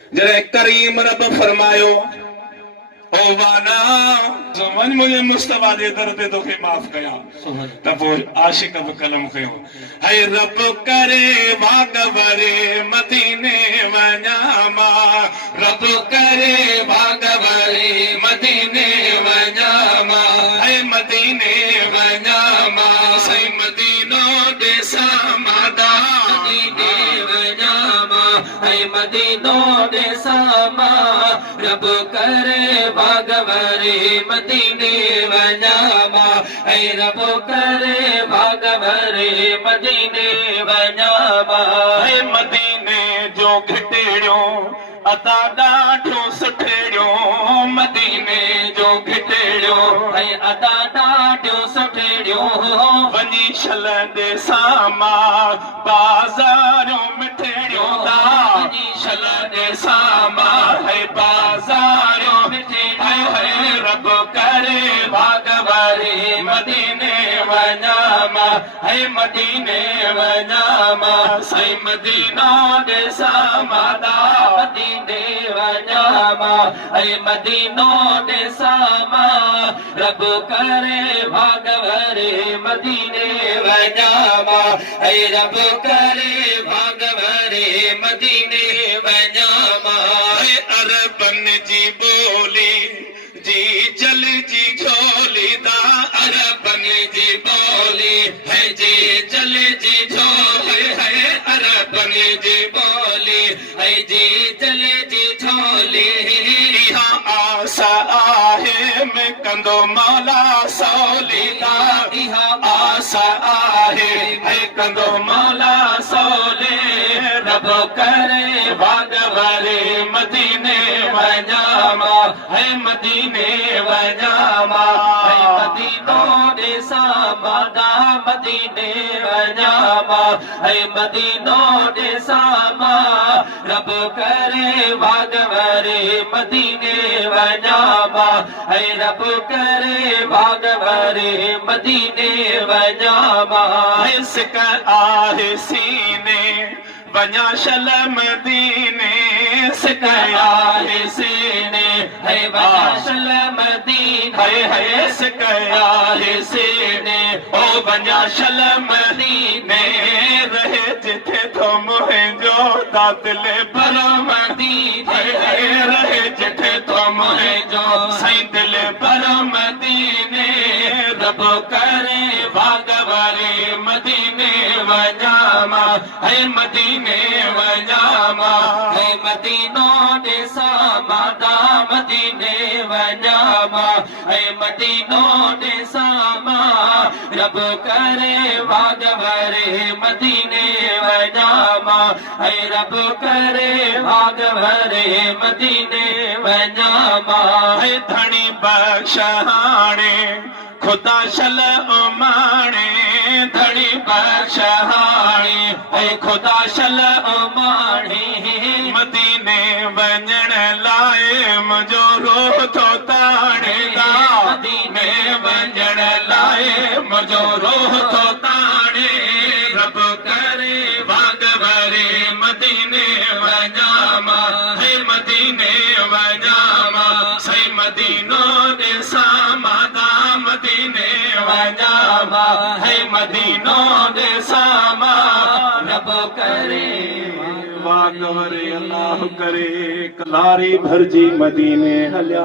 जॾहिं करीम रब फरमायो ओ वाना वञ मुंहिंजे मुस्तफा जे दर ते तोखे माफ़ कयां त पोइ आशिक बि कलम कयो है रब करे भाग भरे मदीने वञा मां रब करे भाग भरे मदीने वञा मां है मदीने वञा मां सही मदीनो ॾिसां मादा मदीने वञा मां है मदीनो ॾिसां मां रब करे भाग भरे मदीने वञा मां ऐ रब करे भाग भरे मदीने वञा मां ऐ मदीने जो घिटेड़ियो अता ॾाढो सुठेड़ियो मदीने जो घिटेड़ियो ऐं अता ॾाढो सुठेड़ियो वञी छलंदे सामां बाज़ारो मिठेड़ियो वञी छलंदे सामां है बाज़ारो मिठेड़ियो है रब करे भाग भरे मदीने वञा मां है मदीने वञा मां सही मदीनो ॾिसां मादा मदीने वञा मां ऐ मदीनो ॾिसां मां रब करे भाग भरे मदीने वञा मां ऐ रब करे भाग भरे मदीने वञा मां अरबन जी बोली जी जल जी झोली दा अरबन जी बोली है जी जल जी झोली है अरबन जी बोली है जी जल जी झोली यहाँ आशा आहे मैं कंदो मौला सौली दा यहाँ आशा आहे मैं कंदो मौला सौली रब करे भाग भरे मदीने वञा मां है मदीने वञा मां है मदीनो ॾिसां मादा मदीने वञा मां है मदीनो ॾिसां मां रब करे भाग भरे मदीने वञा मां है रब करे भाग भरे मदीने वञा मां सिक आहे सीने वञा शल मदीने सिक आहे सीने है वञा शल मदीने है सिक आहे सीने ओ वञा शल मदीने रहे जिथे तो मुंहिंजो दादिल पर मदीने रहे जिथे तो मुंहिंजो साईं दिल पर मदीने रब करे भाग भरे मदीने वञा मां है मदीने वञा मां है मदीनो ॾिसां मादा मदीने वञा मां है मदीनो ॾिसां मां रब करे भाग भरे मदीने वञा मां है रब करे भाग भरे मदीने वञा मां है धणी बख्श हाणे खुदा शल उमाणे धणी बख्श हाणे ऐ खुदा शल उमाणे मदीने वञण लाइ मुंहिंजो रोह थो ताणे मदीने वञण लाइ मुंहिंजो रोह थो ताणे रब करे भाग भरे मदीने वञा मां है मदीने वञा मां सही मदीनो ॾिसां मादा मदीने वञा मां है मदीनो ॾिसां मां रब करे भाग भरे अल्लाह करे कलारी भरजी मदीने हलिया